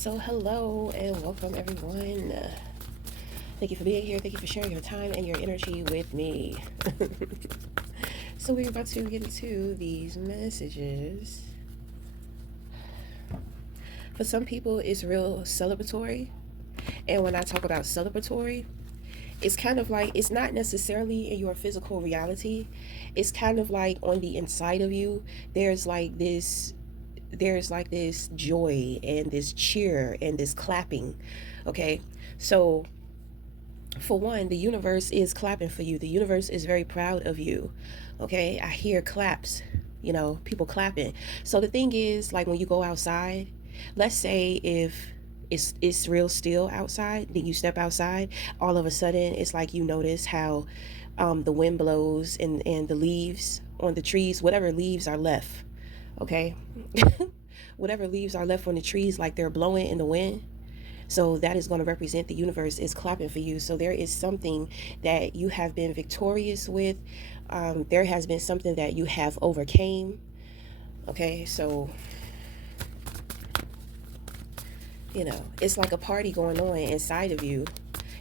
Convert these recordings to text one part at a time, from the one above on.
So, hello and welcome, everyone. Thank you for being here. Thank you for sharing your time and your energy with me. So, we're about to get into these messages. For some people, it's real celebratory. And when I talk about celebratory, it's kind of like it's not necessarily in your physical reality. It's kind of like on the inside of you, there's like this there's like this joy and this cheer and this clapping. Okay, so for one, the universe is clapping for you. The universe is very proud of you. Okay, I hear claps, people clapping. So the thing is, like when you go outside, let's say if it's real still outside, then you step outside, all of a sudden it's like you notice how the wind blows and the leaves on the trees, whatever leaves are left, okay? Whatever leaves are left on the trees, like they're blowing in the wind, so that is going to represent the universe is clapping for you. So there is something that you have been victorious with. There has been something that you have overcame. Okay, so it's like a party going on inside of you,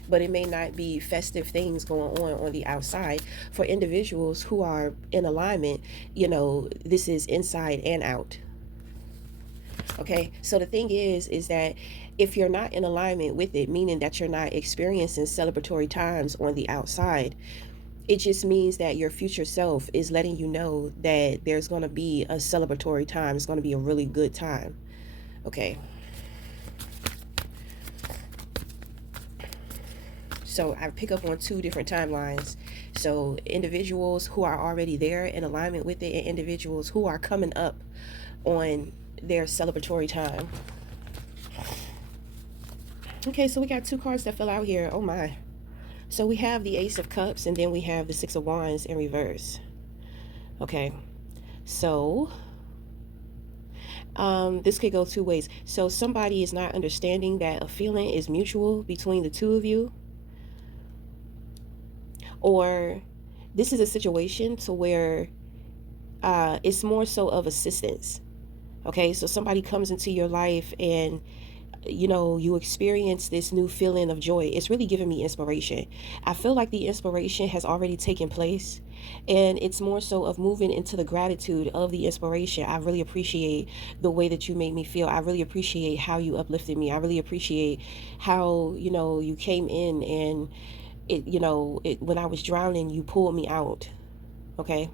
but it may not be festive things going on the outside. For individuals who are in alignment, this is inside and out. Okay, so the thing is that if you're not in alignment with it, meaning that you're not experiencing celebratory times on the outside, it just means that your future self is letting you know that there's going to be a celebratory time. It's going to be a really good time. Okay, so I pick up on two different timelines. So individuals who are already there in alignment with it, and individuals who are coming up on their celebratory time. Okay, so we got two cards that fell out here. Oh my. So we have the Ace of Cups, and then we have the Six of Wands in reverse. Okay, so this could go two ways. So somebody is not understanding that a feeling is mutual between the two of you, or this is a situation to where it's more so of assistance. Okay, so somebody comes into your life and you experience this new feeling of joy. It's really giving me inspiration. I feel like the inspiration has already taken place, and it's more so of moving into the gratitude of the inspiration. I really appreciate the way that you made me feel. I really appreciate how you uplifted me. I really appreciate how you came in and when I was drowning, you pulled me out. Okay,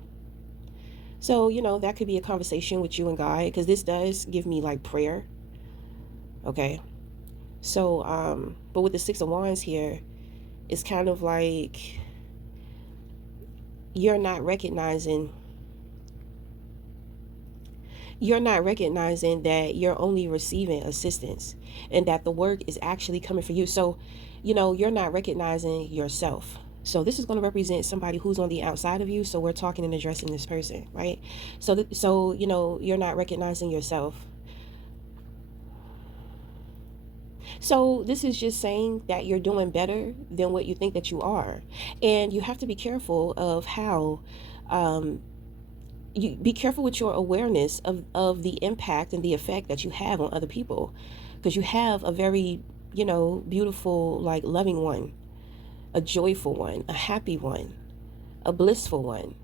so that could be a conversation with you and God, because this does give me like prayer. Okay, so but with the Six of Wands here, it's kind of like you're not recognizing that you're only receiving assistance, and that the work is actually coming for you. So you're not recognizing yourself. So this is going to represent somebody who's on the outside of you. So we're talking and addressing this person, right? So you're not recognizing yourself. So this is just saying that you're doing better than what you think that you are. And you have to be careful of how you be careful with your awareness of the impact and the effect that you have on other people, because you have a very beautiful, like, loving one, a joyful one, a happy one, a blissful one.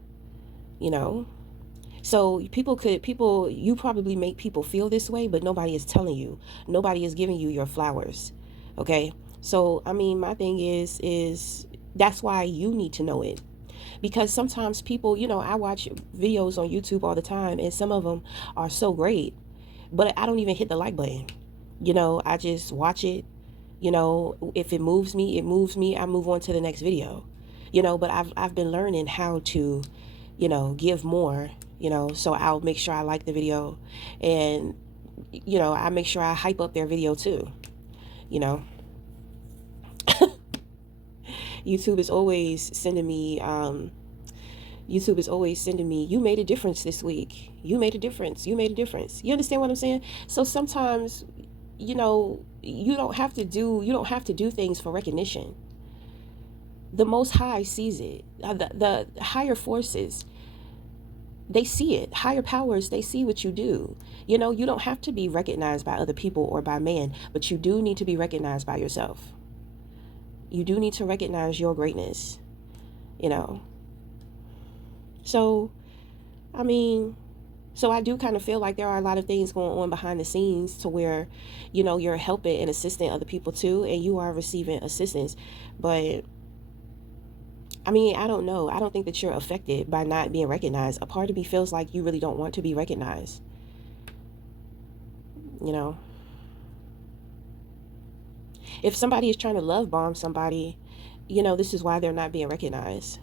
So you probably make people feel this way, but nobody is telling you. Nobody is giving you your flowers. Okay? So, I mean, my thing is that's why you need to know it. Because sometimes people, I watch videos on YouTube all the time, and some of them are so great, but I don't even hit the like button. I just watch it. If it moves me, it moves me. I move on to the next video. But I've been learning how to, give more, so I'll make sure I like the video, and I make sure I hype up their video too. YouTube is always sending me you made a difference this week. You made a difference. You made a difference. You understand what I'm saying? So sometimes you don't have to do things for recognition. The Most High sees it. The higher forces, They see it. Higher powers, they see what you do. You know, you don't have to be recognized by other people or by man, but you do need to be recognized by yourself. You do need to recognize your greatness, you know. So, I mean, so I do kind of feel like there are a lot of things going on behind the scenes to where, you know, you're helping and assisting other people too, and you are receiving assistance. But I mean, I don't know. I don't think that you're affected by not being recognized. A part of me feels like you really don't want to be recognized, you know. If somebody is trying to love bomb somebody, you know, this is why they're not being recognized.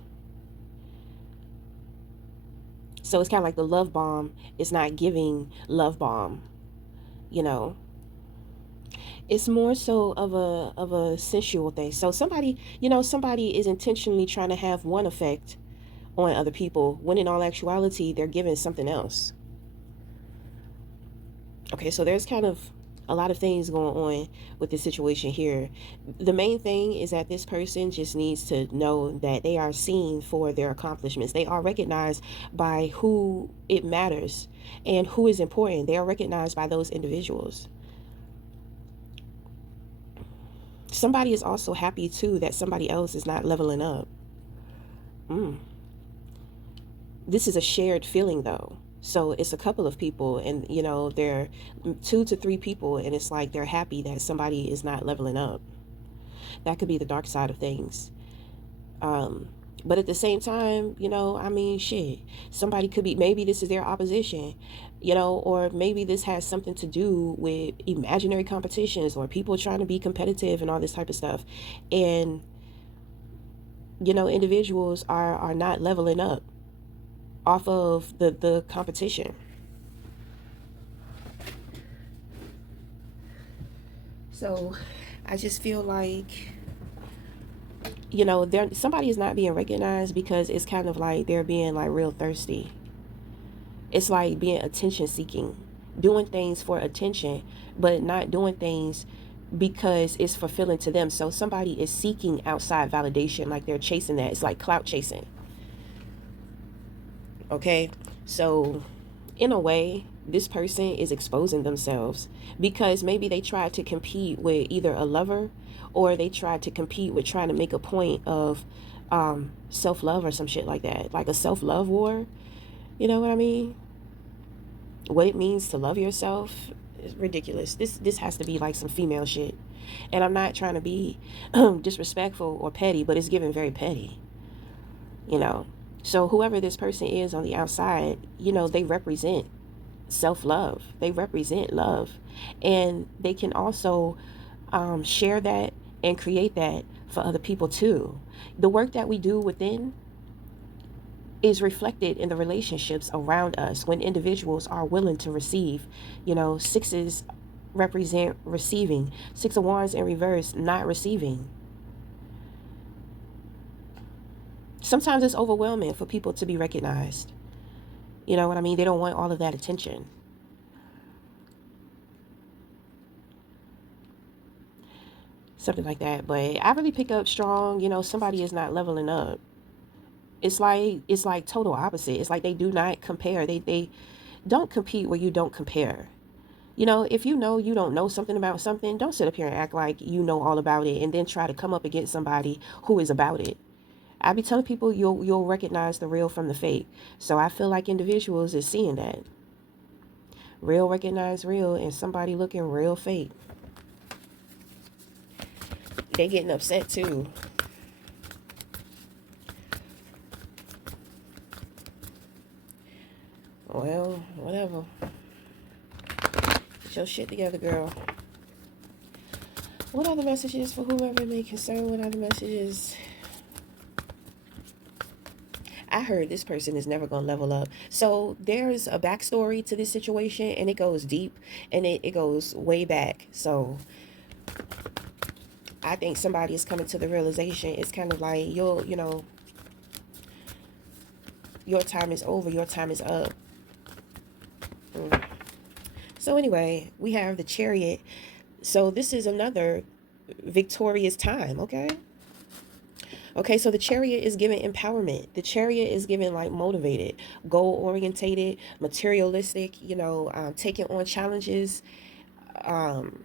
So it's kind of like the love bomb is not giving love bomb, you know. It's more so of a sensual thing. So somebody, you know, somebody is intentionally trying to have one effect on other people when in all actuality they're giving something else. Okay, so there's kind of a lot of things going on with this situation here. The main thing is that this person just needs to know that they are seen for their accomplishments. They are recognized by who it matters and who is important. They are recognized by those individuals. Somebody is also happy too that somebody else is not leveling up. Mm. This is a shared feeling though. So it's a couple of people, and you know, they're 2 to 3 people, and it's like they're happy that somebody is not leveling up. That could be the dark side of things. Um, but at the same time, you know, I mean, shit, somebody could be, maybe this is their opposition, you know, or maybe this has something to do with imaginary competitions or people trying to be competitive and all this type of stuff. And, you know, individuals are not leveling up off of the competition. So I just feel like, you know, there somebody is not being recognized because it's kind of like they're being like real thirsty. It's like being attention seeking, doing things for attention, but not doing things because it's fulfilling to them. So somebody is seeking outside validation, like they're chasing that. It's like clout chasing. Okay, so in a way, this person is exposing themselves because maybe they tried to compete with either a lover, or they tried to compete with trying to make a point of self-love or some shit like that, like a self-love war. You know what I mean? What it means to love yourself is ridiculous. This has to be like some female shit. And I'm not trying to be disrespectful or petty, but it's given very petty, you know. So whoever this person is on the outside, you know, they represent self-love. They represent love. And they can also share that and create that for other people too. The work that we do within is reflected in the relationships around us when individuals are willing to receive. You know, sixes represent receiving. Six of Wands in reverse, not receiving. Sometimes it's overwhelming for people to be recognized. You know what I mean? They don't want all of that attention. Something like that. But I really pick up strong, you know, somebody is not leveling up. It's like total opposite. It's like they do not compare. They don't compete where you don't compare. You know, if you don't know something about something, don't sit up here and act like you know all about it and then try to come up against somebody who is about it. I be telling people you'll recognize the real from the fake. So I feel like individuals is seeing that. Real recognize real and somebody looking real fake. They getting upset too. Well, whatever. Get your shit together, girl. What other messages for whoever may concern? What other messages? I heard this person is never going to level up. So there's a backstory to this situation, and it goes deep, and it goes way back. So I think somebody is coming to the realization. It's kind of like, you know, your time is over. Your time is up. So anyway, we have the Chariot. So this is another victorious time, okay? Okay, so the Chariot is given empowerment. The Chariot is given like motivated, goal orientated, materialistic, taking on challenges. Um,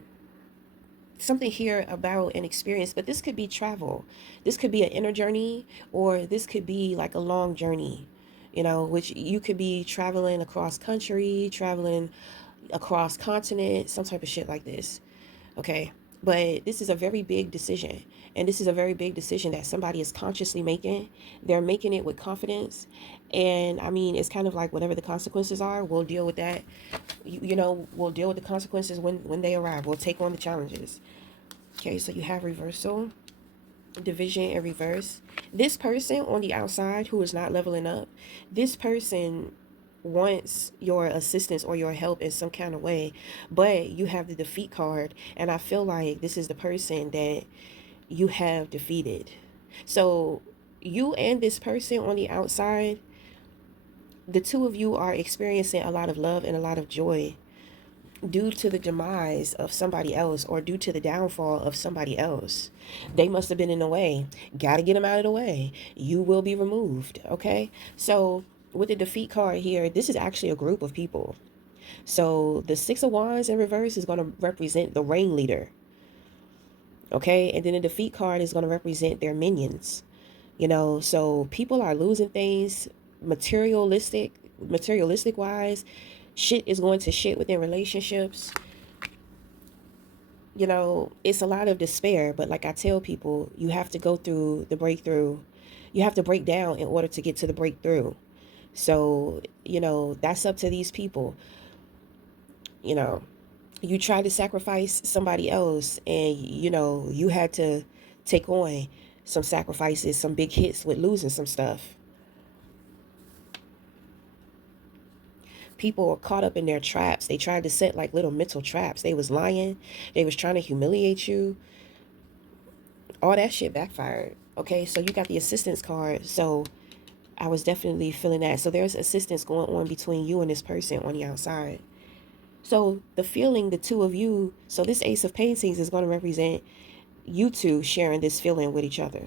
Something here about an experience, but this could be travel. This could be an inner journey, or this could be like a long journey, which you could be traveling across country, traveling across continent, some type of shit like this. Okay. But this is a very big decision. And this is a very big decision that somebody is consciously making. They're making it with confidence. And I mean, it's kind of like whatever the consequences are, we'll deal with that. We'll deal with the consequences when they arrive. We'll take on the challenges. Okay, so you have reversal, division, and reverse. This person on the outside who is not leveling up, this person wants your assistance or your help in some kind of way, but you have the defeat card, and I feel like this is the person that you have defeated. So you and this person on the outside, the two of you are experiencing a lot of love and a lot of joy due to the demise of somebody else or due to the downfall of somebody else. They must have been in the way. Got to get them out of the way. You will be removed. Okay. So with the defeat card here, this is actually a group of people. So the Six of Wands in reverse is going to represent the ringleader. Okay. And then the defeat card is going to represent their minions. So people are losing things materialistic wise. Shit is going to shit within relationships. It's a lot of despair, but like I tell people, you have to go through the breakthrough. You have to break down in order to get to the breakthrough. So, that's up to these people. You try to sacrifice somebody else, and, you had to take on some sacrifices, some big hits with losing some stuff. People are caught up in their traps. They tried to set like little mental traps. They was lying. They was trying to humiliate you. All that shit backfired. Okay, so you got the assistance card. So I was definitely feeling that. So there's assistance going on between you and this person on the outside. So the feeling, the two of you, so this Ace of Paintings is going to represent you two sharing this feeling with each other.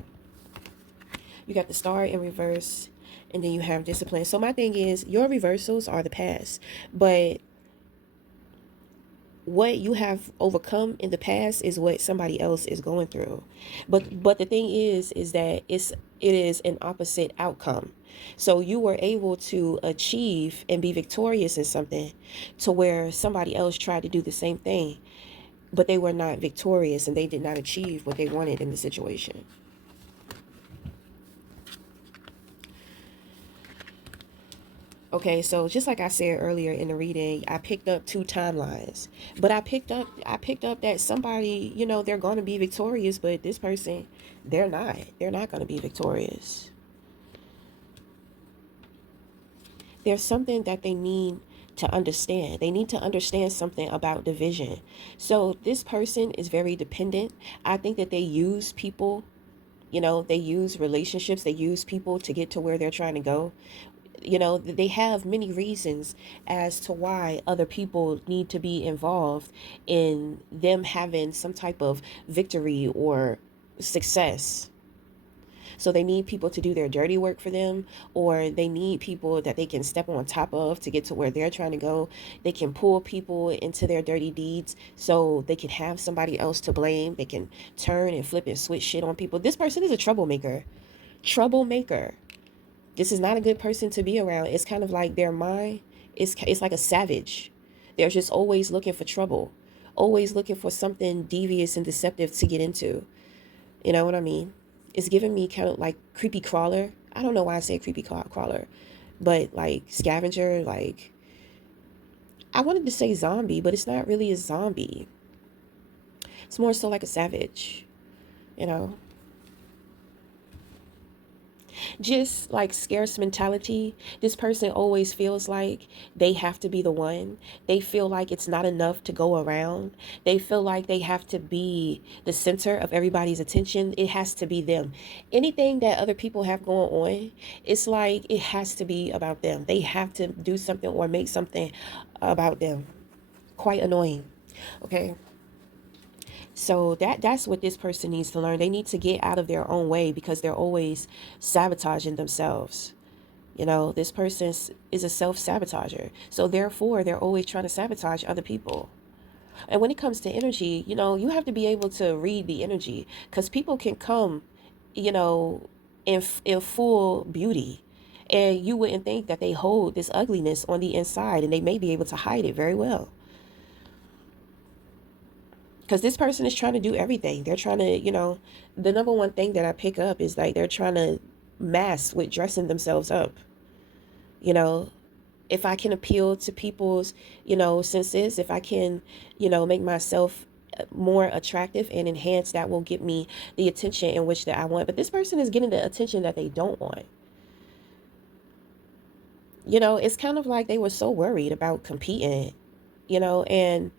You got the Star in reverse, and then you have Discipline. So my thing is, your reversals are the past, but what you have overcome in the past is what somebody else is going through. But the thing is that it is an opposite outcome. So you were able to achieve and be victorious in something to where somebody else tried to do the same thing, but they were not victorious and they did not achieve what they wanted in the situation. Okay, so just like I said earlier in the reading, I picked up two timelines. But I picked up that somebody, they're going to be victorious, but this person, they're not. They're not going to be victorious. There's something that they need to understand. They need to understand something about division. So this person is very dependent. I think that they use people, they use relationships, they use people to get to where they're trying to go. They have many reasons as to why other people need to be involved in them having some type of victory or success. So they need people to do their dirty work for them, or they need people that they can step on top of to get to where they're trying to go. They can pull people into their dirty deeds so they can have somebody else to blame. They can turn and flip and switch shit on people. This person is a troublemaker. Troublemaker. This is not a good person to be around. It's kind of like their mind it's like a savage. They're just always looking for trouble, always looking for something devious and deceptive to get into. You know what I mean? It's giving me kind of like creepy crawler. I don't know why I say creepy crawler, but like scavenger, like I wanted to say zombie, but it's not really a zombie. It's more so like a savage, you know? Just like scarce mentality. This person always feels like they have to be the one. They feel like it's not enough to go around. They feel like they have to be the center of everybody's attention. It has to be them. Anything that other people have going on, it's like it has to be about them. They have to do something or make something about them. Quite annoying. Okay. So that's what this person needs to learn. They need to get out of their own way because they're always sabotaging themselves. This person is a self-sabotager. So therefore, they're always trying to sabotage other people. And when it comes to energy, you have to be able to read the energy because people can come, you know, in full beauty. And you wouldn't think that they hold this ugliness on the inside, and they may be able to hide it very well. Because this person is trying to do everything. They're trying to, the number one thing that I pick up is like they're trying to mask with dressing themselves up. You know, if I can appeal to people's, senses, if I can, make myself more attractive and enhance, that will give me the attention in which that I want. But this person is getting the attention that they don't want. It's kind of like they were so worried about competing, and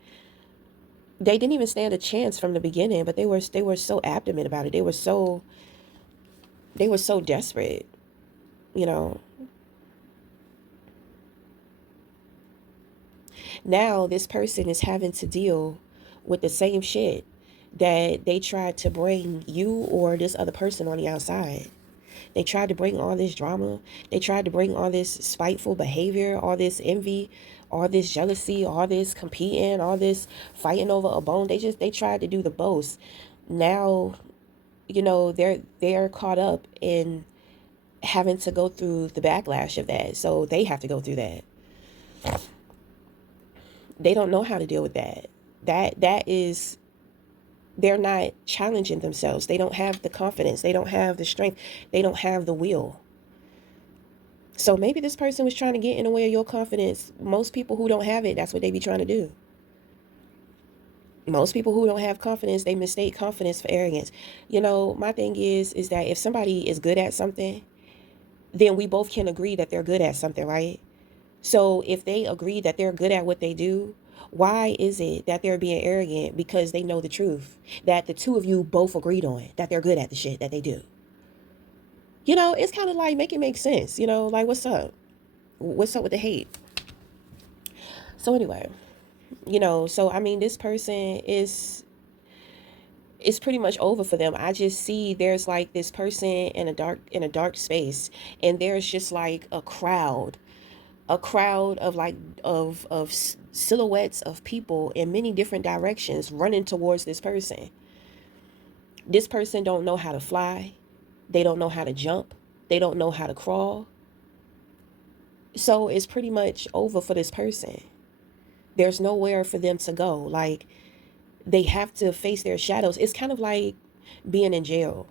they didn't even stand a chance from the beginning, but they were so adamant about it. They were so desperate, you know. Now this person is having to deal with the same shit that they tried to bring you or this other person on the outside. They tried to bring all this drama. They tried to bring all this spiteful behavior, all this envy, all this jealousy, all this competing, all this fighting over a bone. They tried to do the most. Now, they're caught up in having to go through the backlash of that. So they have to go through that. They don't know how to deal with that. That is, they're not challenging themselves. They don't have the confidence. They don't have the strength. They don't have the will. So maybe this person was trying to get in the way of your confidence. Most people who don't have it, that's what they be trying to do. Most people who don't have confidence, they mistake confidence for arrogance. My thing is that if somebody is good at something, then we both can agree that they're good at something, right? So if they agree that they're good at what they do, why is it that they're being arrogant? Because they know the truth that the two of you both agreed on, that they're good at the shit that they do. It's kind of like make it make sense. Like what's up? What's up with the hate? So anyway, so I mean, this person is it's pretty much over for them. I just see there's like this person in a dark space, and there's just like a crowd of like of silhouettes of people in many different directions running towards this person. This person don't know how to fly. They don't know how to jump. They don't know how to crawl. So it's pretty much over for this person. There's nowhere for them to go. Like they have to face their shadows. It's kind of like being in jail.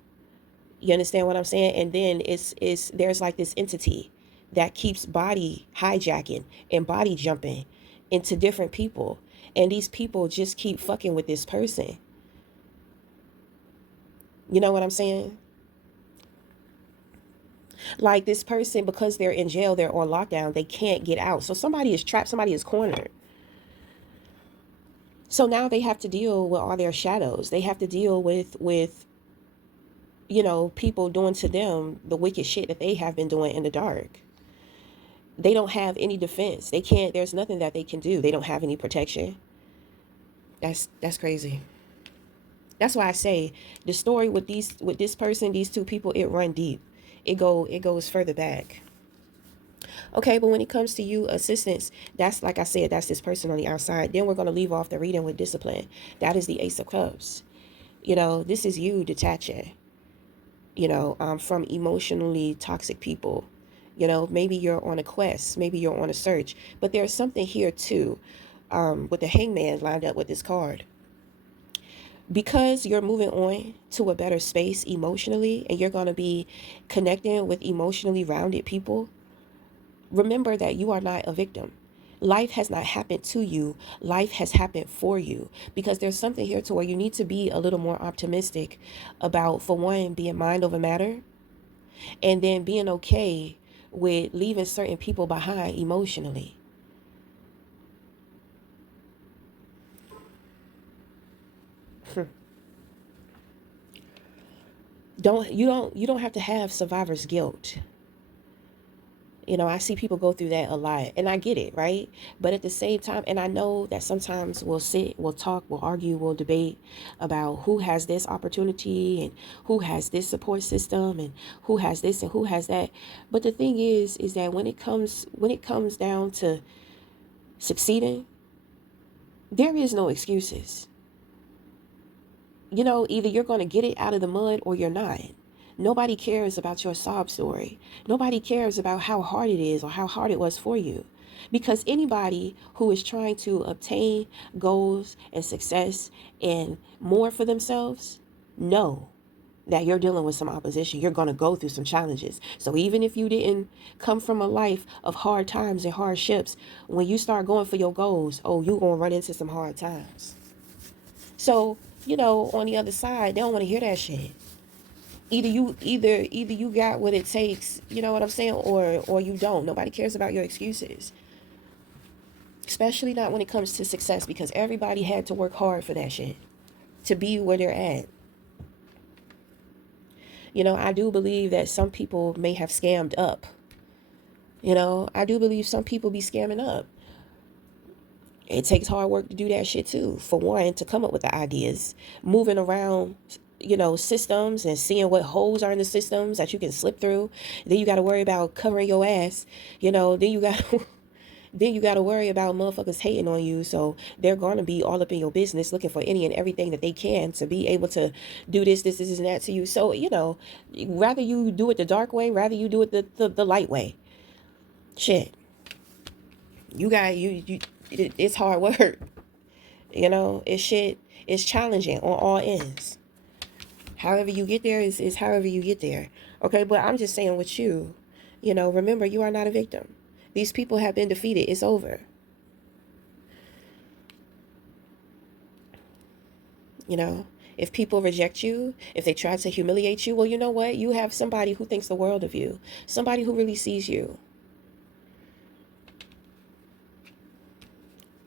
You understand what I'm saying? And then it's there's like this entity that keeps body hijacking and body jumping into different people. And these people just keep fucking with this person. You know what I'm saying? Like this person, because they're in jail, they're on lockdown, they can't get out. So somebody is trapped, somebody is cornered. So now they have to deal with all their shadows. They have to deal with people doing to them the wicked shit that they have been doing in the dark. They don't have any defense. They can't, there's nothing that they can do. They don't have any protection. That's crazy. That's why I say the story with this person, these two people, it run deep. It goes further back. Okay, but when it comes to you assistance, that's like I said, that's this person on the outside. Then we're gonna leave off the reading with discipline. That is the Ace of Cups. This is you detaching, from emotionally toxic people. Maybe you're on a quest, maybe you're on a search, but there's something here too, with the Hangman lined up with this card. Because you're moving on to a better space emotionally, and you're going to be connecting with emotionally rounded people, remember that you are not a victim. Life has not happened to you. Life has happened for you, because there's something here to where you need to be a little more optimistic about, for one, being mind over matter, and then being okay with leaving certain people behind emotionally. You don't have to have survivor's guilt. You know, I see people go through that a lot, and I get it, right? But at the same time, and I know that sometimes we'll sit, we'll talk, we'll argue, we'll debate about who has this opportunity and who has this support system and who has this and who has that. But the thing is that when it comes down to succeeding, there is no excuses. You know, either you're going to get it out of the mud or you're not. Nobody cares about your sob story. Nobody cares about how hard it is or how hard it was for you. Because anybody who is trying to obtain goals and success and more for themselves, know that you're dealing with some opposition. You're going to go through some challenges. So even if you didn't come from a life of hard times and hardships, when you start going for your goals, oh, you're going to run into some hard times. So, you know, on the other side, they don't want to hear that shit. Either you got what it takes, you know what I'm saying, or you don't. Nobody cares about your excuses. Especially not when it comes to success, because everybody had to work hard for that shit to be where they're at. You know, I do believe that some people may have scammed up. You know, I do believe some people be scamming up. It takes hard work to do that shit too. For one, to come up with the ideas, moving around, you know, systems and seeing what holes are in the systems that you can slip through. Then you got to worry about covering your ass. You know, then you got then you got to worry about motherfuckers hating on you. So they're going to be all up in your business looking for any and everything that they can to be able to do this, and that to you. So, you know, rather you do it the dark way, rather you do it the light way. Shit. It's hard work. You know, it's challenging on all ends. However you get there is however you get there. Okay, but I'm just saying with you, you know, remember, you are not a victim. These people have been defeated. It's over. You know, if people reject you, if they try to humiliate you, well, you know what? You have somebody who thinks the world of you, somebody who really sees you.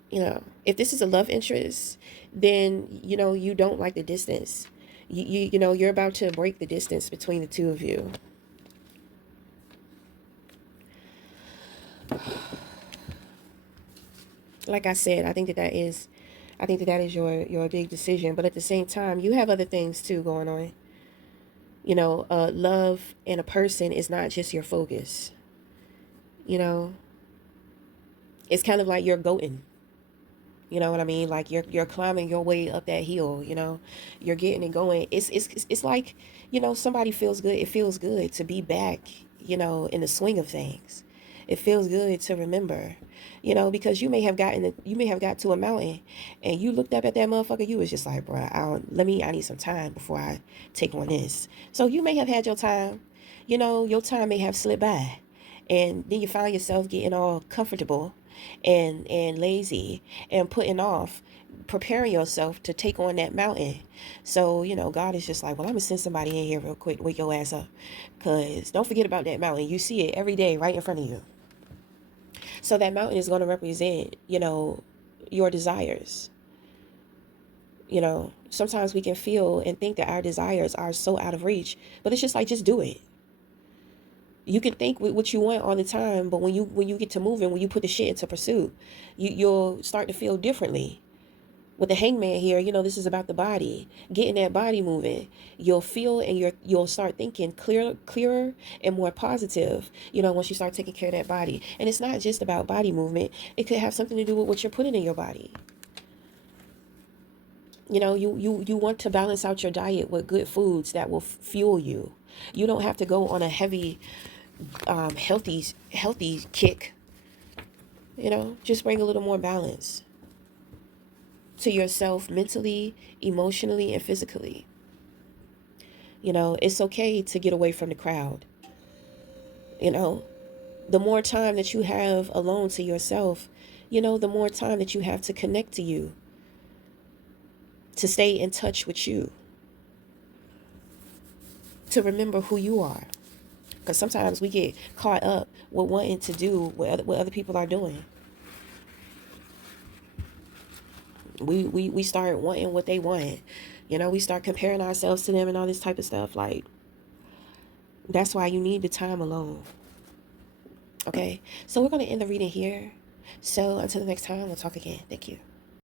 You know, if this is a love interest, then, you know, you don't like the distance. You know, you're about to break the distance between the two of you. Like I said, I think that is your big decision. But at the same time, you have other things too going on. You know, love and a person is not just your focus. You know, it's kind of like you're goating. You know what I mean? Like you're climbing your way up that hill. You know, you're getting it going. It's like, you know, somebody feels good. It feels good to be back. You know, in the swing of things. It feels good to remember. You know, because you may have got to a mountain, and you looked up at that motherfucker. You was just like, bruh, I need some time before I take on this. So you may have had your time. You know, your time may have slipped by, and then you find yourself getting all comfortable and lazy and putting off preparing yourself to take on that mountain. So, you know, God is just like, well, I'm gonna send somebody in here real quick to wake your ass up, because don't forget about that mountain. You see it every day right in front of you. So that mountain is going to represent, you know, your desires. You know, sometimes we can feel and think that our desires are so out of reach, but it's just like, just do it. You can think what you want all the time, but when you get to moving, when you put the shit into pursuit, you'll start to feel differently. With the hangman here, you know, this is about the body, getting that body moving. You'll feel, and you'll start thinking clearer and more positive, you know, once you start taking care of that body. And it's not just about body movement. It could have something to do with what you're putting in your body. You know, you want to balance out your diet with good foods that will fuel you. You don't have to go on a heavy healthy kick. You know, just bring a little more balance to yourself, mentally, emotionally, and physically. You know, it's okay to get away from the crowd. You know, the more time that you have alone to yourself, you know, the more time that you have to connect to you, to stay in touch with you, to remember who you are. Because sometimes we get caught up with wanting to do what other people are doing. We start wanting what they want. You know, we start comparing ourselves to them and all this type of stuff. Like, that's why you need the time alone. Okay, so we're going to end the reading here. So until the next time, we'll talk again. Thank you.